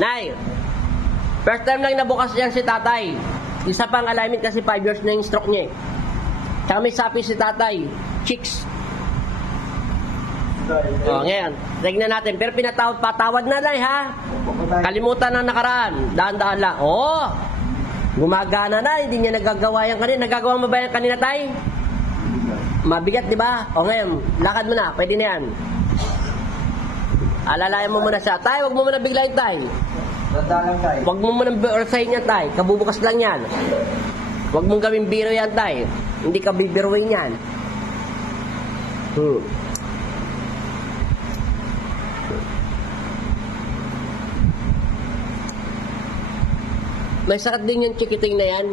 Nay, first time lang nabukas yan si tatay. Isa pang alignment kasi 5 years na yung stroke niya eh. Tsaka may sapi si tatay, chicks. O, ngayon, tignan natin. Pero patawad na lang ha. Kalimutan na nakaraan. Daan-daan lang. Oo. Gumagana na. Hindi niya nagagawa yan kanina. Nagagawa mo ba yan kanina, tay? Mabigat, di ba? O ngayon, lakad mo na. Pwede na yan. Alalayan mo muna siya. Tay, wag mo muna biglayin, tay. Wag mo muna orsahin yan, tay. Kabubukas lang yan. Wag mong gawing biro yan, tay. Hindi ka bibiruin yan. May sakit din yung chikiting na yan.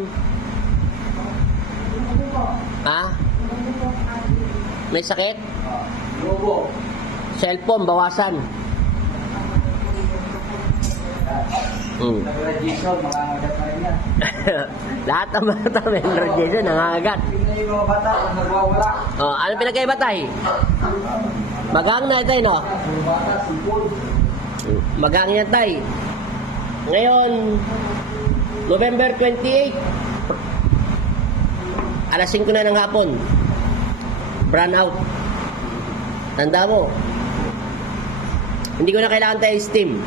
Ha? May sakit? Cellphone, bawasan. Radiation, makangagat na rin yan. Lahat ng bata may radiation, nangangagat. Yung mga bata, nagwawala. Ano pinagkaiba tayo? Magang na tayo, no? Magang yan tayo. Ngayon, November 28, alas 5 na ng hapon, brown out. Tanda mo, hindi ko na kailangan tayo steam.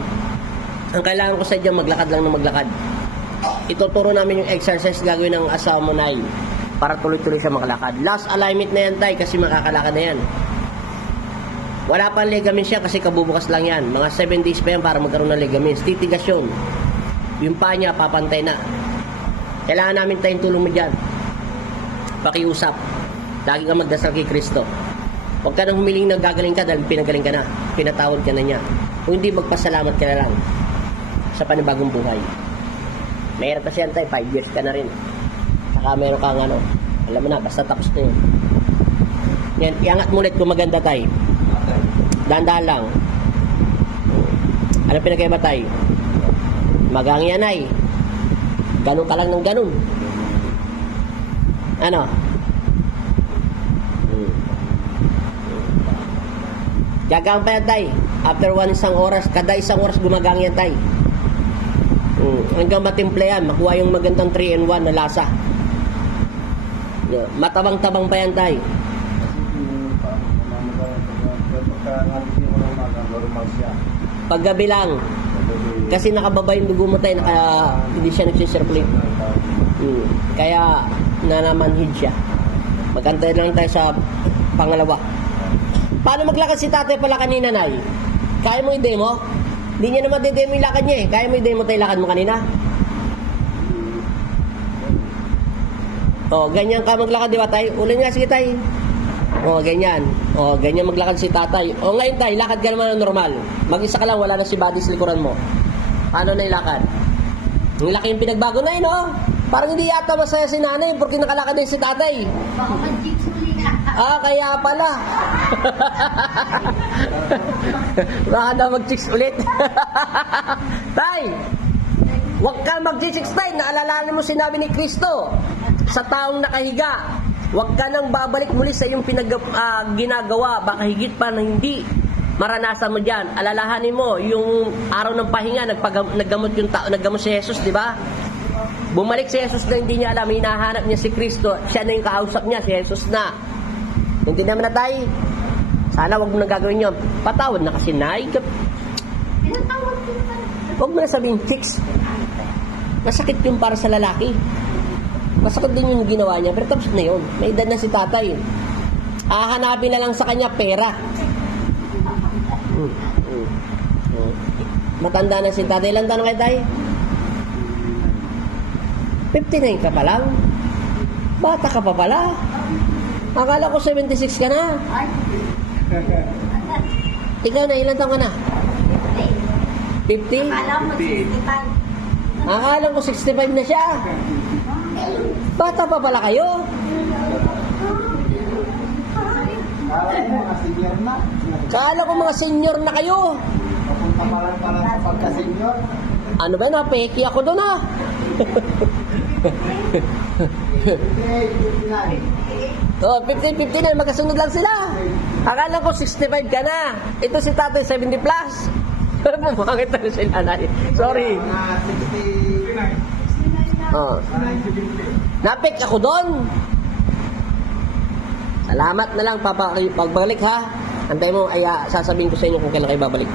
Ang kailangan ko sa dyan, maglakad lang na maglakad. Ituturo namin yung exercise gagawin ng asawa mo na para tuloy-tuloy siya makalakad. Last alignment na yan tayo kasi makakalakad na yan. Wala pang ligaments siya kasi kabubukas lang yan. Mga 7 days pa yan para magkaroon ng ligaments. Titigas yun. Yung paa niya, papantay na. Kailangan namin tayong tulong mo dyan. Pakiusap. Lagi kang magdasal kay Kristo. Huwag ka nang humiling na gagaling ka dahil pinagaling ka na. Pinatawad ka na niya. Kung hindi, magpasalamat ka na lang sa panibagong buhay. Mahirap kasi yan tayo, 5 years ka na rin. Saka meron kang alam mo na, basta tapos na yun. Yan, iangat mo ulit kung maganda tayo. Dahan-dahan lang. Ano pinagkaiba tayo? Magang yan ay. Ganun ka lang ng ganun. Ano? Gagang pa yan tay. After isang oras, kada isang oras gumagang yan tay. Hanggang matimple yan, makuha yung magandang 3-in-1 na lasa. Matabang-tabang pa yan tay. Paggabi lang. Kasi nakababa yung dugo mo tayo, hindi siya nagsisirculate. Kaya nanamanhid siya. Magantay lang tayo sa pangalawa. Paano maglakad si tatay pala kanina, Nay? Kaya mo i-demo? Hindi niya naman i-demo yung lakad niya eh. Kaya mo i-demo tayo lakad mo kanina? Ganyan ka maglakad, di ba tayo? Ulan nga, sige tayo. Ganyan. Ganyan maglakad si tatay. Ngayon tayo, lakad ka naman ng normal. Mag-isa ka lang, wala na si body sa likuran mo. Paano na ilakad? Ang laki yung pinagbago na yun, Parang hindi yata masaya si nanay porque nakalakad na si tatay. Baka mag-chicks ulit. Kaya pala. Baka na mag-chicks ulit. Tay, huwag ka mag-chicks tay. Naalala mo sinabi ni Kristo sa taong nakahiga. Huwag ka nang babalik muli sa iyong ginagawa. Baka higit pa na hindi maranasan mo dyan. Alalahanin mo, yung araw ng pahinga, naggamot yung naggamot si Jesus, di ba? Bumalik si Jesus na hindi niya alam, hinahanap niya si Kristo. Siya na yung kausap niya, si Jesus na. Hindi naman na tayo. Sana wag mo na gagawin yun. Patawad na kasi na. Huwag mo na sabihin, chicks. Masakit yung para sa lalaki. Masakit din yung ginawa niya. Pero tapos na yun. May edad na si tatay. Hahanapin na lang sa kanya pera. Matanda na si tatay. Ilan taon na kayo tayo? 59 ka pa lang? Bata ka pa pala? Akala ko 76 ka na. Ikaw na, ilan taon ka na? 50? Akala ko 65 na siya. Bata pa pala kayo? Akala ko mga senior na kayo. Papunta pa lang pala sa pagka-senior. Ano ba, napeki ako doon ah. 50-50 na, magkasunod lang sila. Akala ko 65 ka na. Ito si tatay 70 plus. Bumangit na si nanay. Sorry. Mga 60. Oh. Napik ako doon. Salamat na lang, pagbalik ha. Antay mo, ay sasabihin ko sa inyo kung kailan kayo babalik.